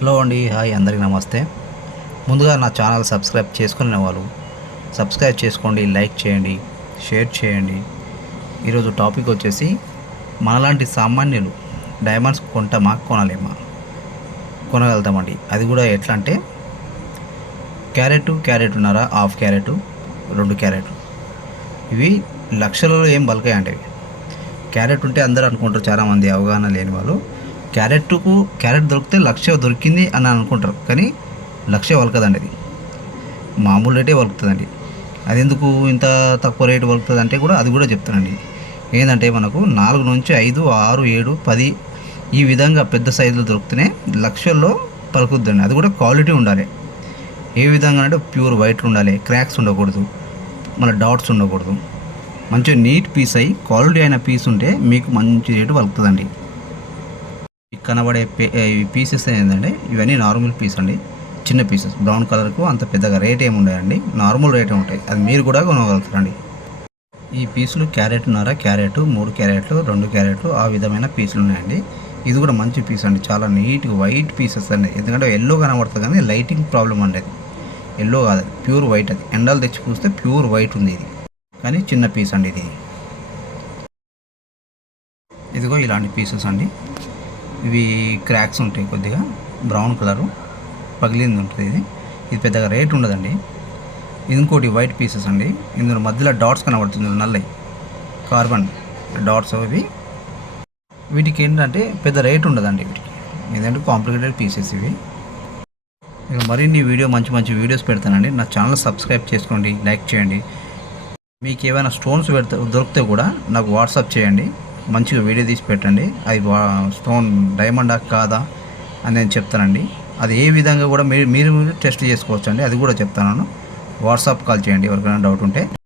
Hello అండి, hi, అందరికీ నమస్తే. ముందుగా నా ఛానల్ సబ్స్క్రైబ్ చేసుకునే వాళ్ళు సబ్స్క్రైబ్ చేసుకోండి, లైక్ చేయండి, షేర్ చేయండి. ఈరోజు టాపిక్ వచ్చేసి మనలాంటి సామాన్యులు డైమండ్స్ కొంటామా కొనలేమా? కొనగలుగుతామండి. అది కూడా ఎట్లా అంటే క్యారెట్టున్నర, హాఫ్ క్యారెట్, 2 క్యారెట్, ఇవి లక్షలలో ఏం బల్కాయండి. క్యారెట్ ఉంటే అందరూ అనుకుంటారు, చాలామంది అవగాహన లేని వాళ్ళు క్యారెట్ దొరికితే లక్ష దొరికింది అని అనుకుంటారు. కానీ లక్ష వలకదండి, అది మామూలు రేటే వలుకుతుందండి. అది ఎందుకు ఇంత తక్కువ రేటు వలుకుతుంది అంటే కూడా అది కూడా చెప్తానండి. ఏంటంటే మనకు 4 నుంచి 5, 6, 7, 10 ఈ విధంగా పెద్ద సైజులో దొరికితేనే లక్షల్లో పలుకుద్దండి. అది కూడా క్వాలిటీ ఉండాలి. ఏ విధంగా అంటే ప్యూర్ వైట్ ఉండాలి, క్రాక్స్ ఉండకూడదు, మన డాట్స్ ఉండకూడదు. మంచిగా నీట్ పీస్ అయ్యి క్వాలిటీ అయిన పీస్ ఉంటే మీకు మంచి రేటు పలుకుతుందండి. కనబడే పీసెస్ ఏంటంటే ఇవన్నీ నార్మల్ పీస్ అండి, చిన్న పీసెస్, బ్రౌన్ కలర్కు అంత పెద్దగా రేట్ ఏమి ఉండదండి, నార్మల్ రేటే ఉంటాయి. అది మీరు కూడా కొనగలుగుతారండి. ఈ పీసులు క్యారెట్న్నర, క్యారెట్, 3 క్యారెట్లు, 2 క్యారెట్లు, ఆ విధమైన పీసులు ఉన్నాయండి. ఇది కూడా మంచి పీస్ అండి, చాలా నీట్గా వైట్ పీసెస్ అండి. ఎందుకంటే ఎల్లో కనబడుతుంది కానీ లైటింగ్ ప్రాబ్లం అండి. అది ఎల్లో కాదు, ప్యూర్ వైట్. అది ఎండలు తెచ్చి చూస్తే ప్యూర్ వైట్ ఉంది ఇది, కానీ చిన్న పీస్ అండి ఇది. ఇదిగో ఇలాంటి పీసెస్ అండి. ఇవి క్రాక్స్ ఉంటాయి, కొద్దిగా బ్రౌన్ కలరు పగిలింది ఉంటుంది. ఇది పెద్దగా రేట్ ఉండదండి. ఇంకోటి వైట్ పీసెస్ అండి. ఇందులో మధ్యలో డాట్స్ కనబడుతుంది, నల్లవి కార్బన్ డాట్స్. వీటికి ఏంటంటే పెద్ద రేట్ ఉండదండి. వీటికి ఏంటంటే కాంప్లికేటెడ్ పీసెస్ ఇవి. ఇక మరిన్ని మంచి మంచి వీడియోస్ పెడతానండి. నా ఛానల్ సబ్స్క్రైబ్ చేసుకోండి, లైక్ చేయండి. మీకు ఏమైనా స్టోన్స్ దొరికితే కూడా నాకు వాట్సాప్ చేయండి, మంచిగా వీడియో తీసి పెట్టండి. అది స్టోన్ డైమండా కాదా అని నేను చెప్తానండి. అది ఏ విధంగా కూడా మీరు టెస్ట్ చేసుకోవచ్చు అండి, అది కూడా చెప్తాను. వాట్సాప్ కాల్ చేయండి ఎవరికైనా డౌట్ ఉంటే.